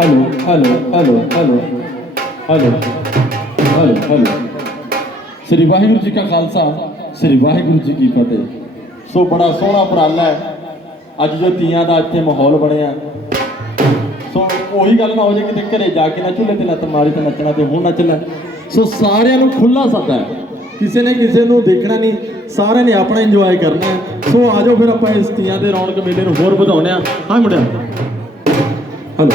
Hello hello hello hello hello hello hello Sri Waheguru ji ਕਾ ਖਾਲਸਾ ਸ੍ਰੀ ਵਾਹਿਗੁਰੂ ਜੀ ਕੀ ਫਤਿਹ। ਸੋ ਬੜਾ ਸੋਹਣਾ ਉਪਰਾਲਾ ਹੈ। ਅੱਜ ਜੋ ਤੀਆਂ ਦਾ ਇੱਥੇ ਮਾਹੌਲ ਬਣਿਆ। ਸੋ ਉਹੀ ਗੱਲ ਨਾ ਹੋ ਜੇ ਕਿਤੇ ਘਰੇ ਜਾ ਕੇ ਨਾ ਚੁੱਲ੍ਹੇ ਤੇ ਲੱਤ ਮਾਰੀ ਤੇ ਨੱਚਣਾ ਤੇ ਹੁਣ ਨੱਚਣਾ। ਸੋ ਸਾਰਿਆਂ ਨੂੰ ਖੁੱਲਾ ਸੱਦਾ ਹੈ। ਕਿਸੇ ਨੇ ਕਿਸੇ ਨੂੰ ਦੇਖਣਾ ਨਹੀਂ। ਸਾਰਿਆਂ ਨੇ ਆਪਣਾ ਇੰਜੋਏ ਕਰਨਾ ਸੋ ਆਜੋ ਫਿਰ ਆਪਾਂ ਇਸ ਤੀਆਂ ਦੇ ਰੌਣਕ ਮੇਲੇ ਨੂੰ ਹੋਰ ਵਧਾਉਂਦੇ ਹਾਂ। ਹਾਂ ਮੁੰਡਿਆ। ਹਲੋ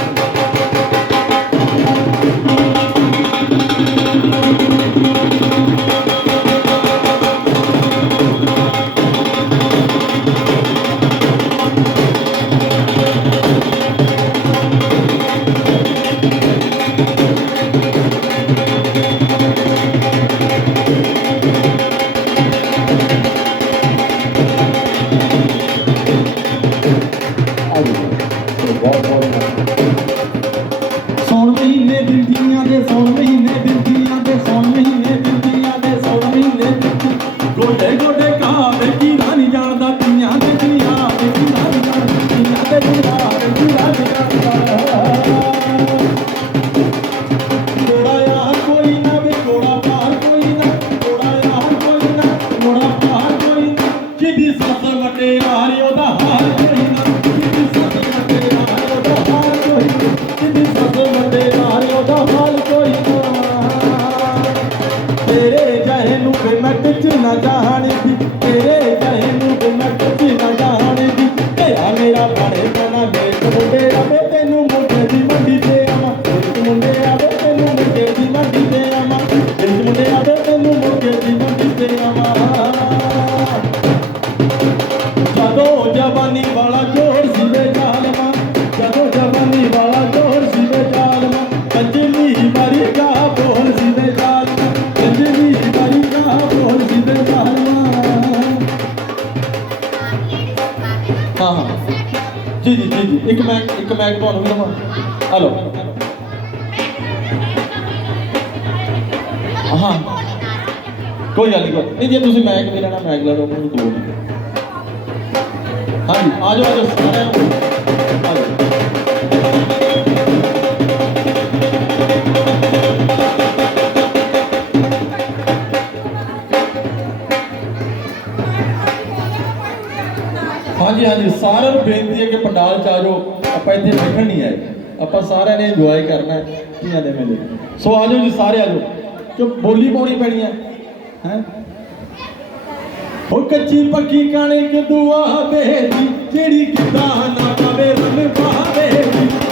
ਮੈਂ ਇੱਕ ਮੈਂ ਤੁਹਾਨੂੰ ਵੀ ਦਵਾਂ ਹਲੋ ਹਾਂ ਕੋਈ ਗੱਲ ਨਹੀਂ ਕੋਈ ਨਹੀਂ ਜੇ ਤੁਸੀਂ ਮੈਕ ਦੇ ਲੈਣਾ ਮੈਕ ਲੈ ਲਓ ਕੋਈ ਲੋੜ ਨਹੀਂ ਹਾਂਜੀ ਆ ਜਾਓ ਆ ਜਾਓ ਸਾਰਿਆਂ ਨੂੰ ਆ ਜਾਓ ਹਾਂਜੀ ਹਾਂਜੀ ਸਾਰਿਆਂ ਨੂੰ ਬੇਨਤੀ ਹੈ ਕਿ ਪੰਡਾਲ ਚ ਆ ਜਾਓ ਆਪਾਂ ਇੱਥੇ ਬੈਠਣ ਨਹੀਂ ਆਏ। ਆਪਾਂ ਸਾਰਿਆਂ ਨੇ ਇੰਜੋਏ ਕਰਨਾ ਧੀਆਂ ਦੇ ਮੇਲੇ ਸੋ ਆ ਜਾਓ ਜੀ, ਸਾਰੇ ਆ ਜਾਓ। ਕਿ ਬੋਲੀ ਪਾਉਣੀ ਪੈਣੀ ਹੈ? ਹੈ? ਉਹ ਕੱਚੀ ਪੱਕੀ ਕਣਕ ਦੁਆ ਬੇਦੀ ਜਿਹੜੀ ਕਿਦਾ ਨਾ ਪਾਵੇ ਰੰਗ ਪਾਵੇ।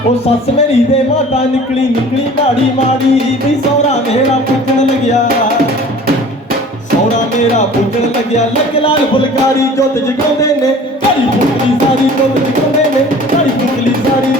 ਉਹ ਸੱਸ ਮੇਰੀ ਦੇ ਮਾਤਾ ਨਿਕਲੀ ਨਿਕਲੀ ਢਾੜੀ ਮਾੜੀ ਦੀ ਸੋਹਰਾ ਮੇਰਾ ਪੁੱਛਣ ਲੱਗਿਆ ਤੇਰਾ ਪੁੱਜਣ ਲੱਗਿਆ ਲੱਕ ਲਾਲ ਫੁਲਕਾਰੀ ਜੁੱਤ ਜਗਾਉਂਦੇ ਨੇ ਘੜੀ ਫੁਕਲੀ ਸਾਰੀ ਜੁੱਤ ਜਗਾਉਂਦੇ ਨੇ ਘੜੀ ਫੁਕਲੀ ਸਾਰੀ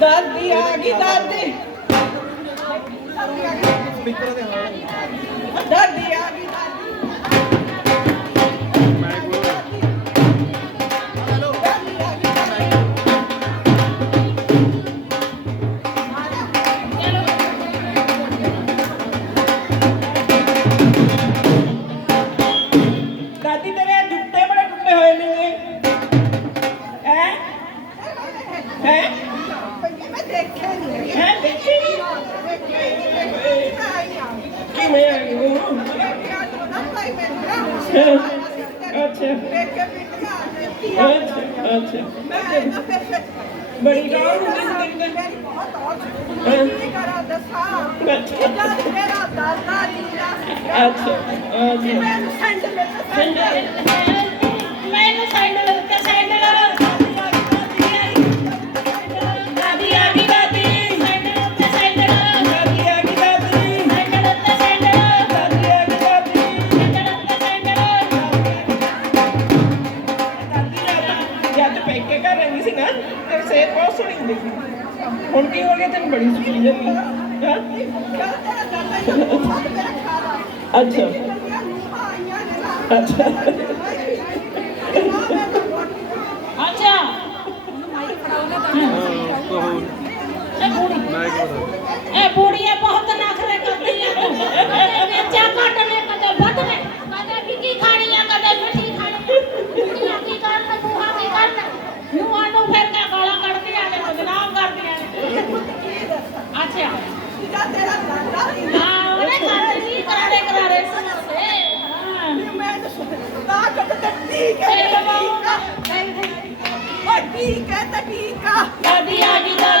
ਦਾਦੀ ਆ ਗਈ ਦਾਦੀ। ਸਪੀਕਰ ਦੇ ਨਾਲ ਦਾਦੀ ਆ ਗਈ ਦਾਦੀ ਤੇਰੇ अच्छा मैंने सैंडल मैंने सैंडल का सैंडल ਹੁਣ ਕੀ ਹੋ ਗਿਆ ਅੱਛਾ। ਅੱਛਾ। ਅੱਛਾ। ਇਹ ਬੁੜੀ ਇਹ ਬੁੜੀ ਇਹ ਬਹੁਤ ਨਖਰੇ ਕਰਦੀ ਹੈ ਕਦੇ ਵੇਚਾ ਘਟ ਨੇ ਕਦੇ ਵੱਧ ਨੇ। ਕਦੇ ਫਿੱਕੀ ਖਾਣੀ ਆ ਕਦੇ ਮਿੱਠੀ ਖਾਣੀ ਆ। ਕੁੜੀਆਂ ਕੀ ਕਰਨ ਬੂਹਾ ਕੀ ਕਰਨ? ਨੂੰਹਾਂ ਨੂੰ ਫਿਰ ਕੇ ਗਾਲਾਂ ਕੱਢਦੀਆਂ ਨੇ ਬਦਨਾਮ ਕਰਦੀਆਂ ਨੇ। ਅੱਛਾ। ਤੇਰਾ ਤੇਰਾ ਲੱਗਦਾ ਠੀਕ ਹੈ ਤਾਂ ਠੀਕ ਆ। ਵਧੀਆ ਜੀ ਦਾ